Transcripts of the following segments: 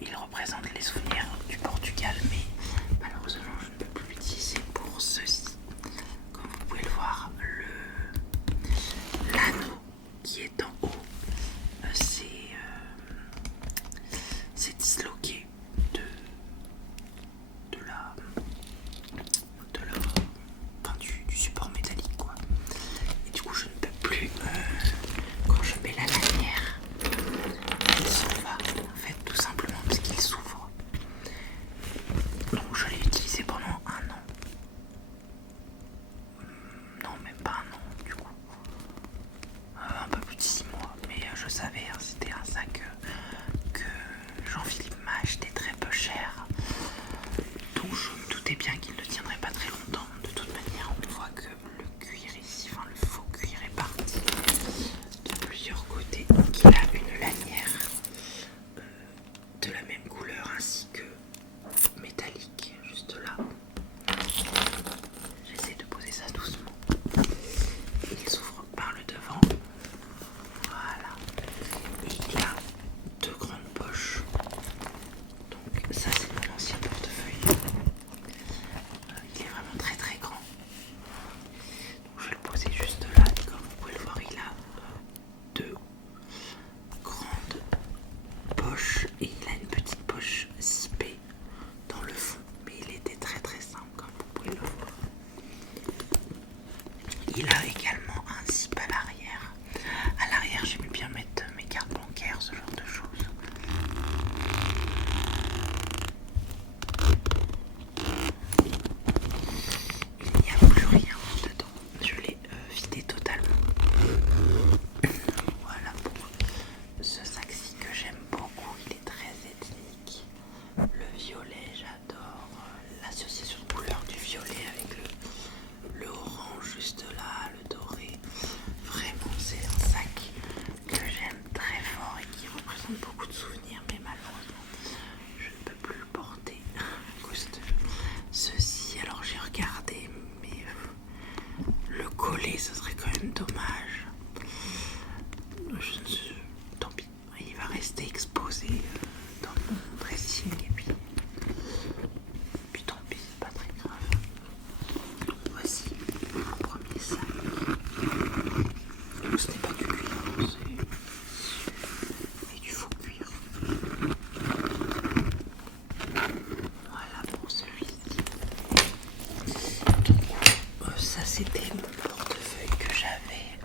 il représente les souvenirs du Portugal, mais malheureusement je ne peux plus l'utiliser pour ceci. Comme vous pouvez le voir, l'anneau qui est en haut, c'est disloqué du support métallique, quoi. Et du coup je ne peux plus, quand je mets la lanière, il s'en va en fait, tout simplement parce qu'il s'ouvre. Donc je l'ai utilisé pendant 1 an. Non, même pas 1 an du coup, un peu plus de 6 mois, mais je savais, hein, c'était un sac que Jean-Philippe m'a acheté très peu cher, donc je me doutais bien qu'il ne tiendrait pas très longtemps. De toute manière, on voit que le cuir ici, enfin le faux cuir est parti de plusieurs côtés, donc il a une lanière de la même couleur ainsi que métallique juste là. J'essaie de poser ça doucement. Il s'ouvre par le devant, voilà, et il a 2 grandes poches. Donc ça c'est mon ancien portefeuille, il est vraiment très très grand. Donc je vais le poser juste là, et comme vous pouvez le voir, il a 2 grandes poches et il a une petite poche zippée dans le fond, mais il était très très simple comme vous pouvez le voir. Il a également un zip à l'arrière. À l'arrière, j'aime bien mettre mes cartes bancaires, ce genre de choses. Il n'y a plus rien dedans. Je l'ai vidé totalement. Voilà pour ce sac-ci que j'aime beaucoup. Il est très ethnique. Le violet, j'adore l'association de couleurs du violet avec le orange juste là, le doré. Vraiment, c'est un sac que j'aime très fort et qui représente beaucoup de souvenirs, mais malheureusement je ne peux plus le porter à cause de ceci. Alors j'ai regardé, mais le coller ce serait quand même dommage. Tant pis, il va rester exposé dans mon dressing et puis tant pis, c'est pas très grave. Donc voici mon premier sac. Donc ce n'est pas du cuir, c'est du faux cuir. Voilà pour celui-ci. Donc ça c'était mon portefeuille que j'avais,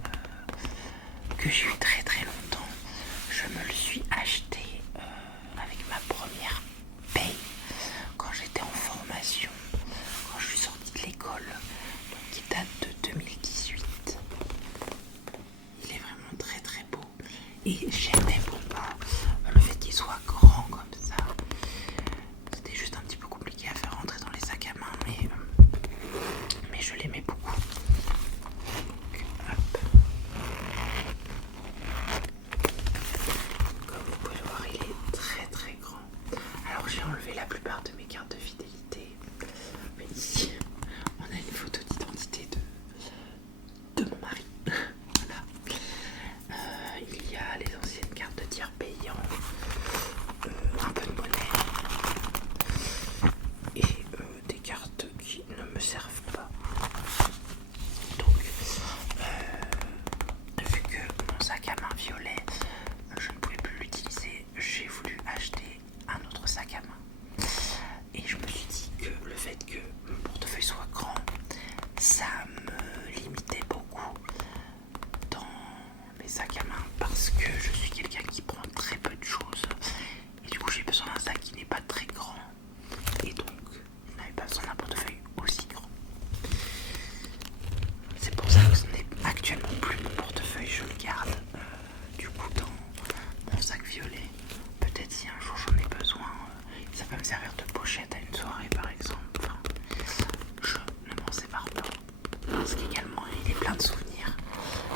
que j'ai eu très très longtemps. Je me le suis acheté avec ma première paye quand j'étais en formation, quand je suis sortie de l'école, donc qui date de 2018. Il est vraiment très très beau et j'aimais beaucoup le fait qu'il soit grand comme ça. C'était juste un petit peu compliqué à faire rentrer dans les sacs à main, mais je l'aimais beaucoup. Donc, hop. Comme vous pouvez le voir, il est très très grand. Alors j'ai enlevé la plupart de mes cartes de fidélité, mais ici on a une photo d'identité de mon mari. Voilà. Il y a les anciennes cartes de tiers payant, un peu de monnaie et des cartes qui ne me servent pas. Donc vu que mon sac à main violet, je ne pouvais plus l'utiliser, j'ai voulu acheter un autre sac à main. Et je me suis dit que le fait que mon portefeuille soit grand, ça me limitait beaucoup dans mes sacs à main parce que je suis quelqu'un qui prend très peu de choses. Et du coup j'ai besoin d'un sac qui n'est pas très grand. Et donc je n'avais pas besoin d'un portefeuille aussi grand. C'est pour ça que ce n'est actuellement plus mon portefeuille, je le garde du coup dans mon sac violet. Peut-être si un jour j'en ai besoin, ça peut me servir de pochette à une soirée par exemple. Enfin, je ne m'en sépare pas parce qu'également il est plein de souvenirs.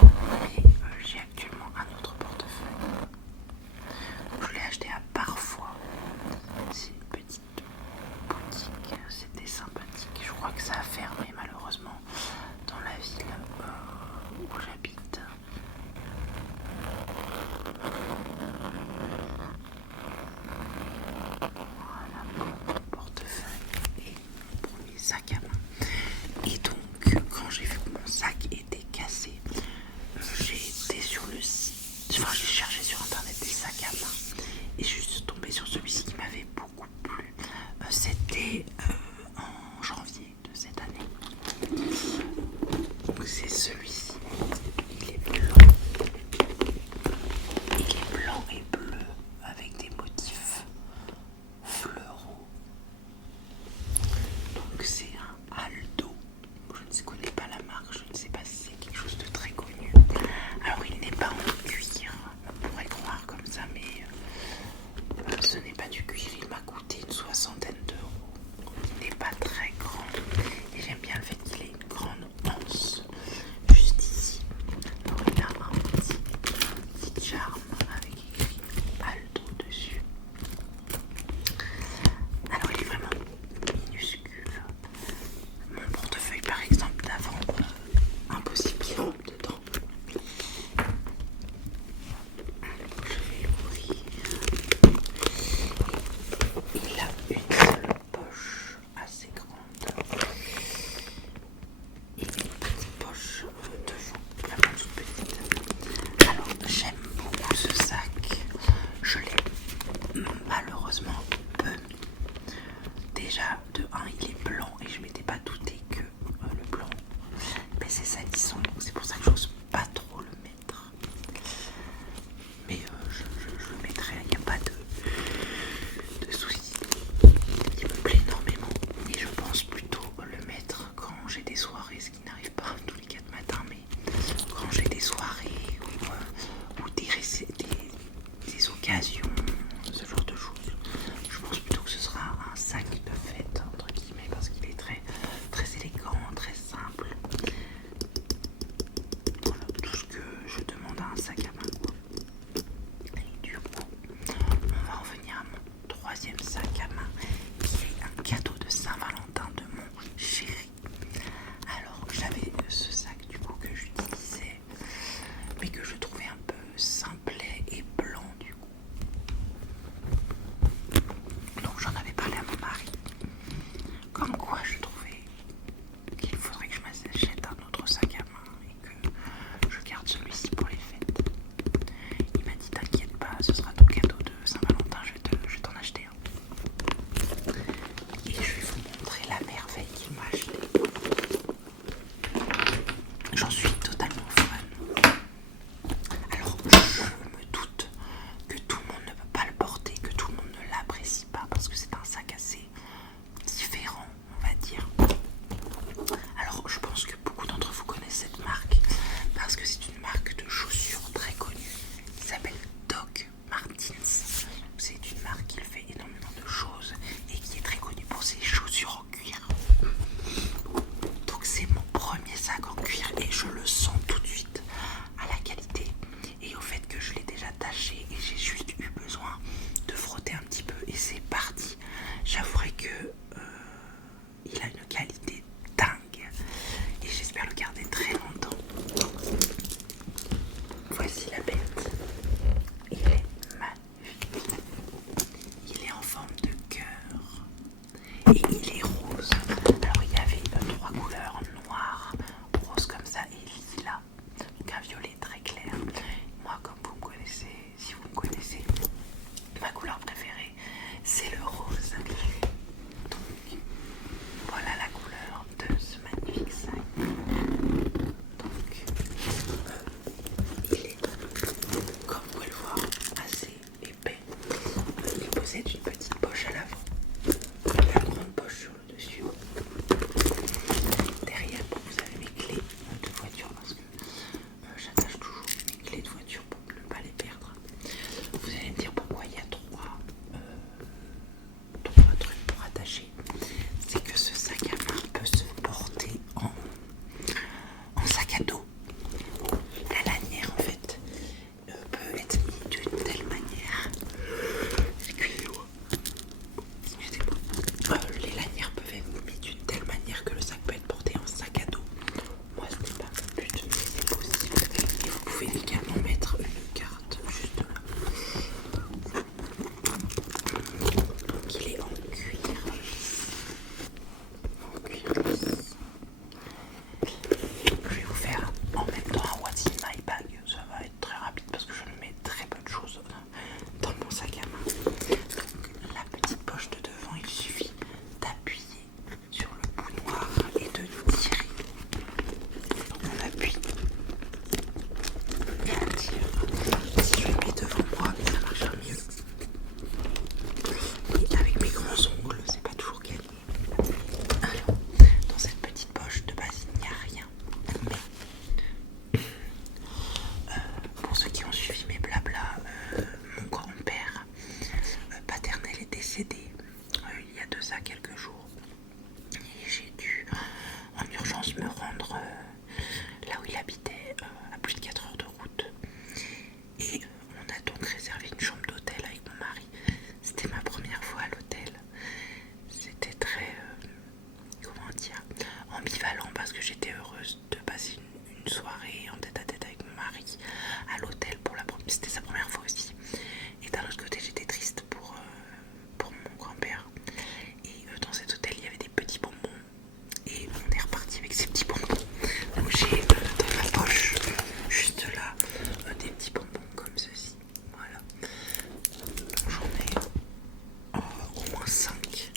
Mais j'ai actuellement un autre portefeuille. Je l'ai acheté à Parfois. C'est une petite boutique, c'était sympathique. Je crois que ça a fermé malheureusement dans la ville où j'habite. et je suis tombée sur celui-ci qui m'avait beaucoup plu. C'était en janvier de cette année. Donc c'est celui-ci. Il est blanc. Il est blanc et bleu avec des motifs fleuraux. Donc c'est un Aldo. Je ne connais pas la marque, je ne sais pas si c'est quelque chose de très connu. Alors il n'est pas en cuir, on pourrait croire comme ça, mais ce n'est pas du cuir. Il m'a coûté une 60aine d'euros. Il n'est pas très grand et j'aime bien le fait qu'il ait une grande anse juste ici. Alors il a un petit charme avec écrit Aldo dessus. Alors il est vraiment minuscule. Mon portefeuille par exemple d'avant, impossible qu'il rentre dedans. Je vais l'ouvrir. Il a une seule poche assez grande et une petite poche devant, vraiment toute petite. Alors j'aime beaucoup ce sac. Je l'ai malheureusement peu mis. Déjà de 1 il est blanc et je m'étais pas douté que le blanc baissait salissant, donc c'est pour ça que j'ose pas trop le mettre. Mais je le mettrai, il n'y a pas de souci. Il me plaît énormément et je pense plutôt le mettre quand j'ai des soirées, ce qui n'arrive pas tous les 4 matins, mais quand j'ai des soirées ou des occasions, ce genre de choses. Je pense plutôt que ce sera un sac de fête entre guillemets parce qu'il est très, très élégant, très simple. Voilà, tout ce que je demande à un sac à main, quoi. Et du coup, on va en venir à mon troisième sac à main qui est un cadeau de Saint-Valentin de mon chéri. Alors j'avais ce sac du coup que j'utilisais mais que je trouvais un peu simplet et blanc du coup. Donc j'en avais parlé à mon mari. Comme quoi je trouvais qu'il faudrait que je m'achète un autre sac à main et que je garde celui-ci pour les fêtes. Il m'a dit t'inquiète pas, ce sera ton cadeau de Saint-Valentin, je vais t'en acheter un. Et je vais vous montrer la merveille qu'il m'a acheté. J'en suis totalement fan. Alors je me doute que tout le monde ne peut pas le porter, que tout le monde ne l'apprécie pas parce que c'est un sac assez différent, on va dire. Alors je pense que beaucoup d'entre vous connaissent cette marque parce que c'est une marque de chaussures très connue qui s'appelle Doc Martens. C'est une marque qui fait énormément de choses et qui est très connue pour ses chaussures en cuir. Donc c'est mon premier sac en cuir et je le sens tout de suite à la qualité et au fait que je l'ai déjà taché et j'ai juste eu besoin de frotter un petit peu et c'est parti. J'avouerai que il a une qualité dingue et j'espère le garder très longtemps. Voici la bête. Il est magnifique. Il est en forme de cœur et il est rose. Alors il y avait 3 couleurs, noir, rose comme ça et lilas. Donc un violet très clair. Moi comme vous me connaissez, si vous me connaissez, ma couleur préférée c'est décédé il y a de ça quelques jours. Et j'ai dû en urgence me rendre là où il habitait, à plus de 4 heures de route. Et on a donc réservé une chambre d'hôtel avec mon mari. C'était ma première fois à l'hôtel. C'était très, comment dire, ambivalent parce que j'étais heureuse de passer une soirée en tête-à-tête avec mon mari à l'hôtel pour c'était sa première fois aussi. Et d'un autre côté, j'étais triste pour mon grand-père. Et dans cet hôtel, il y avait des petits bonbons. Et on est reparti avec ces petits bonbons. Donc j'ai dans ma poche, juste là, des petits bonbons comme ceci. Voilà. Donc j'en ai au moins 5.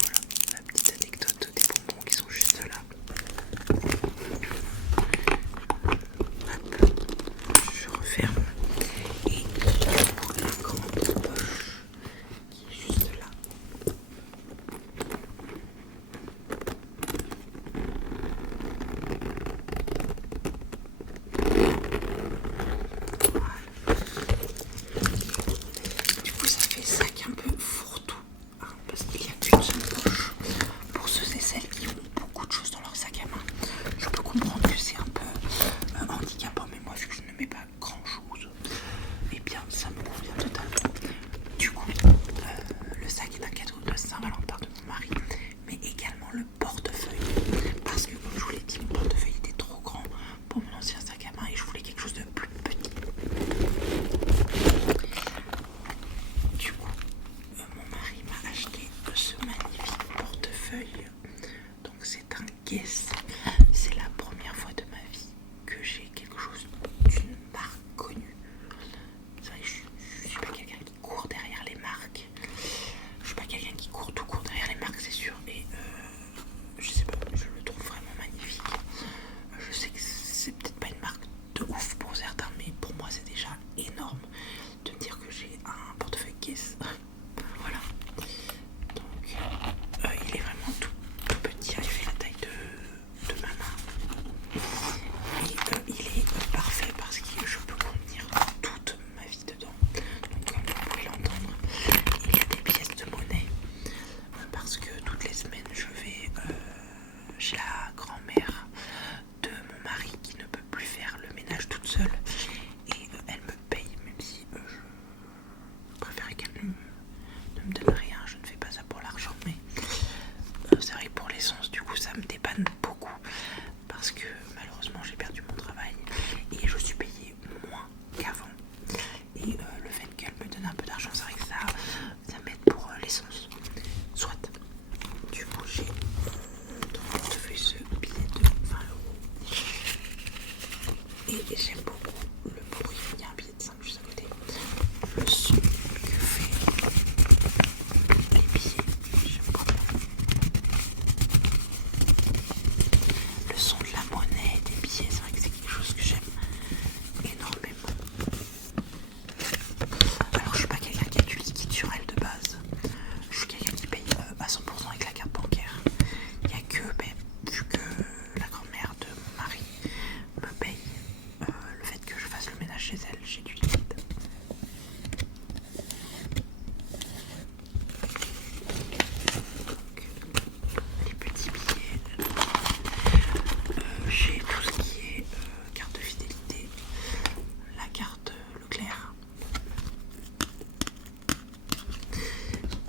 Voilà, la petite anecdote des bonbons qui sont juste là. Hop, je referme. Et pour la grande poche qui est juste là. Du coup, ça fait sac un peu fourre-tout, hein, parce qu'il n'y a qu'une seule poche. Pour ceux et celles qui ont beaucoup de choses dans leur sac à main, je peux comprendre que c'est un peu handicapant, mais moi, vu que je ne mets pas grand-chose, eh bien, ça me convient totalement. Du coup, le sac est un cadeau de Saint-Valentin de mon mari, mais également le portefeuille, parce que, comme je vous l'ai dit, mon portefeuille était trop grand pour mon ancien sac à main et je voulais quelque chose de plus petit. Du coup, mon mari m'a acheté ce magnifique portefeuille. Donc c'est un Guess. C'est la première fois de ma vie que j'ai quelque chose d'une marque connue. C'est vrai que je suis pas quelqu'un qui court derrière les marques. Je suis pas quelqu'un qui court tout court derrière les marques, c'est sûr. Et je sais pas, je le trouve vraiment magnifique. Je sais que c'est peut-être pas une marque de ouf pour certains, mais pour moi c'est déjà énorme de me dire que j'ai un portefeuille Guess. Voilà. Donc il est vraiment tout petit, il fait la taille de ma main. Et il est parfait parce que je peux contenir toute ma vie dedans. Donc comme vous pouvez l'entendre, il y a des pièces de monnaie parce que toutes les semaines je vais chez la grand-mère de mon mari qui ne peut plus faire le ménage toute seule. Et elle me paye, même si je préférais qu'elle ne me donne rien. Je ne fais pas ça pour l'argent, mais c'est vrai que pour l'essence, du coup, ça me dépanne beaucoup parce que malheureusement, j'ai perdu mon travail et je suis payée moins qu'avant. Et le fait qu'elle me donne un peu d'argent, c'est vrai que ça m'aide pour l'essence. Soit. Du coup, j'ai dans mon portefeuille ce billet de 20 €. Et j'aime beaucoup le bruit. Il y a un billet de 5 juste à côté. Le son que fait les billets, j'aime beaucoup. Le son de la monnaie, des billets, c'est vrai que c'est quelque chose que j'aime énormément. Alors je suis pas quelqu'un qui a du liquide sur elle de base. Je suis quelqu'un qui paye à 100% avec la carte bancaire. Il n'y a que, vu que la grand-mère de mon mari me paye, le fait que je fasse le ménage chez elle, j'ai du liquide. Donc, les petits billets, j'ai tout ce qui est carte de fidélité, la carte Leclerc,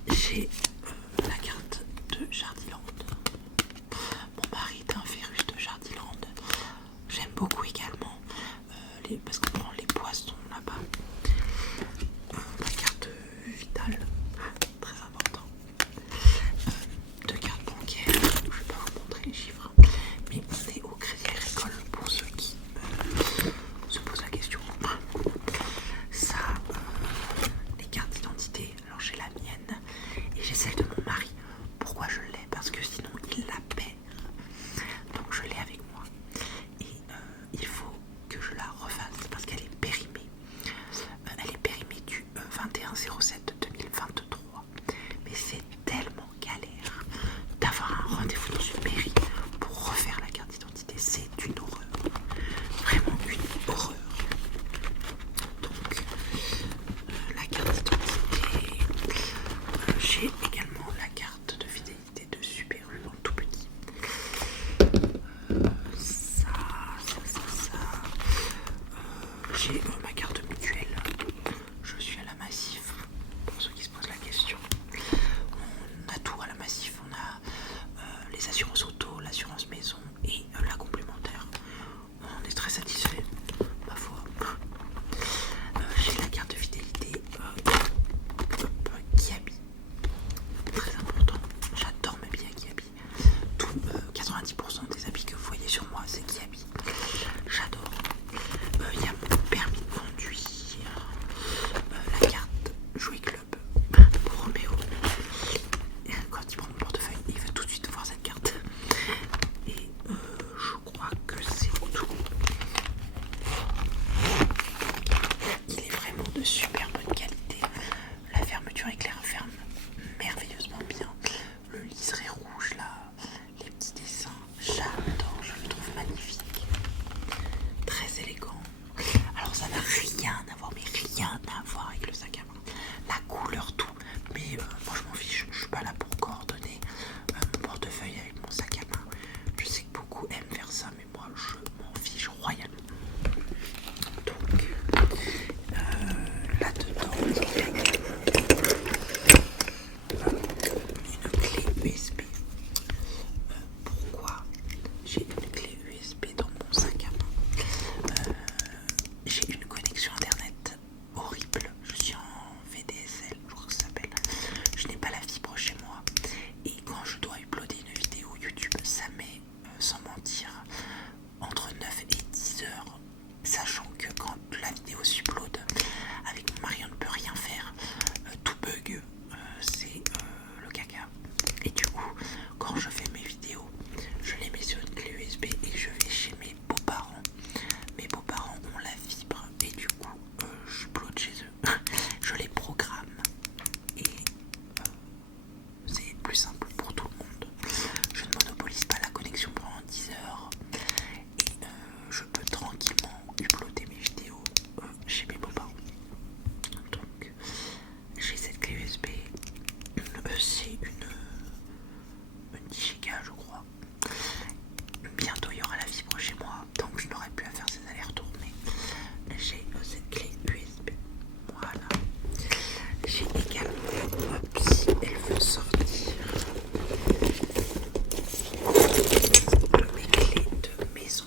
j'ai la carte de Jardiland. Mon mari est un férus de Jardiland. J'aime beaucoup également parce qu'on prend les poissons là-bas. Ma carte vitale, très important. 2 cartes bancaires, je ne vais pas vous montrer les chiffres, mais on est au Crédit Agricole pour ceux qui se posent la question. Ça, les cartes d'identité, alors j'ai la mienne et j'ai celle jouet club pour Roméo. Quand il prend mon portefeuille, il veut tout de suite voir cette carte. Et je crois que c'est tout. Il est vraiment de super bonne qualité. La fermeture éclair ferme merveilleusement bien. Le liseré rouge là, les petits dessins, j'adore, je le trouve magnifique. Très élégant. Alors ça n'a rien à voir, mais rien à voir avec le sac à main. La couleur, tout. Mais moi je m'en fiche, je suis pas là pour coordonner mon portefeuille avec mon sac à main. Je sais que beaucoup aiment faire ça, mais moi je m'en fiche royalement. Donc là-dedans, il y a une clé USB. Pourquoi j'ai une clé USB dans mon sac à main? J'ai une connexion internet horrible. Je suis en VDSL, je crois que ça s'appelle. Je n'ai pas la fibre chez moi. Et quand je dois uploader une vidéo YouTube, ça met, sans mentir, entre 9 et 10 heures. Sachant que quand la vidéo s'upload, avec mon mari on ne peut rien faire. Tout bug, c'est le caca. Et du coup, quand je fais mes vidéos, je les mets sur une clé USB et je vais chez mes beaux-parents. Mes beaux-parents ont la fibre et du coup, je upload chez eux. Je les programme et c'est plus simple pour tout le monde. Je ne monopolise pas la connexion pendant 10 heures et je peux tranquillement uploader mes vidéos chez mes beaux-parents. Donc, j'ai cette clé USB. C'est une 10 Go je crois. Bientôt il y aura la fibre chez moi, donc je n'aurai plus à faire ces allers-retours, mais j'ai cette clé USB. Voilà. J'ai également, si elle veut sortir, mes clés de maison.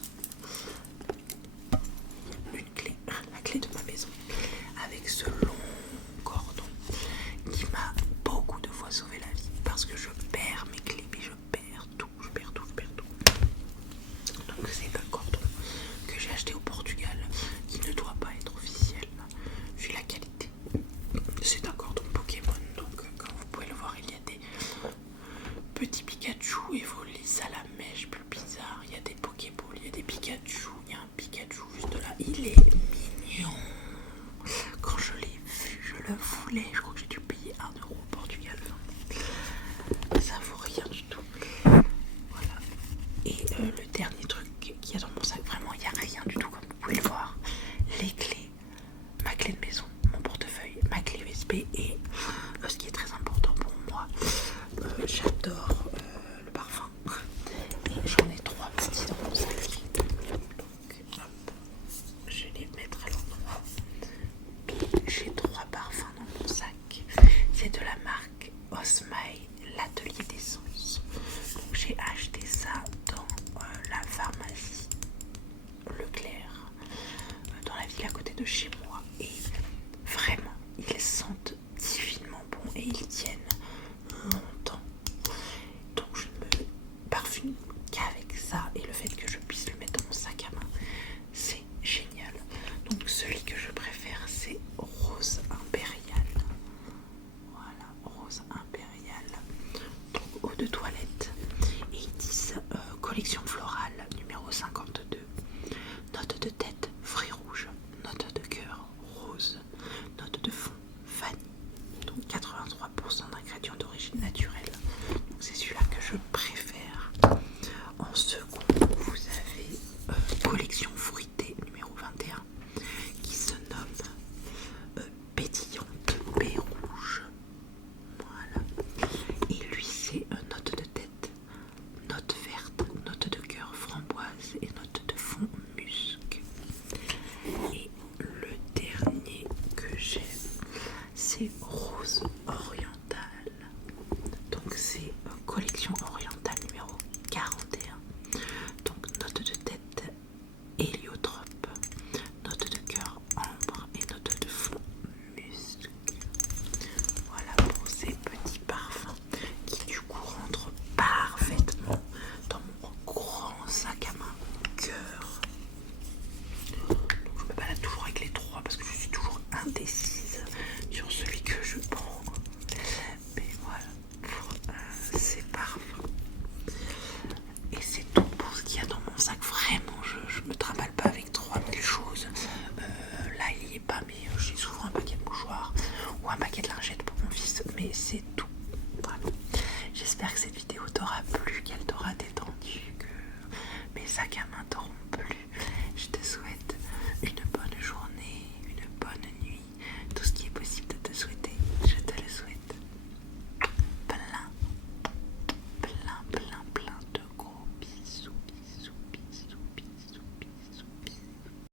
Une clé, la clé de ma maison, avec ce long cordon qui m'a beaucoup de fois sauvé la vie parce que je perds mes clés, mais je perds tout. Donc c'est un cordon que j'ai acheté au Portugal qui ne doit pas être officiel vu la qualité. C'est un cordon Pokémon, donc comme vous pouvez le voir, il y a des petits Pikachu évolués à la mèche plus bizarre. Il y a des Pokéballs, il y a des Pikachu, il y a un Pikachu juste là. Il est mignon. Quand je l'ai vu, je le voulais. Je crois que j'ai dû payer 1 euro au Portugal. Ça vaut rien du tout. Voilà. Et le dernier truc qu'il y a dans mon sac, vraiment il n'y a rien du tout comme vous pouvez le voir. Les clés, ma clé de maison, mon portefeuille, ma clé USB et ce qui est très important pour moi, j'adore le parfum. Et j'en ai 3 petits dans mon sac. Donc hop, je vais les mettre à l'endroit. J'ai 3 parfums dans mon sac. C'est de la marque Osmaï, l'atelier d'essence. Donc j'ai acheté ça dans la pharmacie Leclerc, dans la ville à côté de chez moi. Et vraiment, ils sentent divinement bon et ils tiennent longtemps. Donc je ne me parfume qu'avec ça et le fait que je puisse le mettre dans mon sac à main, c'est génial. Donc celui que je préfère, c'est Rose Impériale. Voilà, Rose Impériale. Donc eau de toilette. Et ils disent collection florale numéro 52. Note de tête, fruits rouges. Note de cœur, rose. Note de fond, vanille. Donc 83% d'ingrédients d'origine naturelle. Donc c'est celui-là que je préfère. En second, vous avez collection fruitée numéro 21 qui se nomme pétillante baie rouge. Voilà. Et lui c'est note de tête, note verte, note de cœur framboise et note de fond musc. Et le dernier que j'aime, c'est rose orientale. Donc c'est collection orientale numéro 41. Donc note de tête héliotrope, note de cœur ambre et note de fond musc. Voilà pour ces petits parfums qui du coup rentrent parfaitement dans mon grand sac à main cœur. Donc je me balade toujours avec les 3 parce que je suis toujours indécise sur celui que c'est tout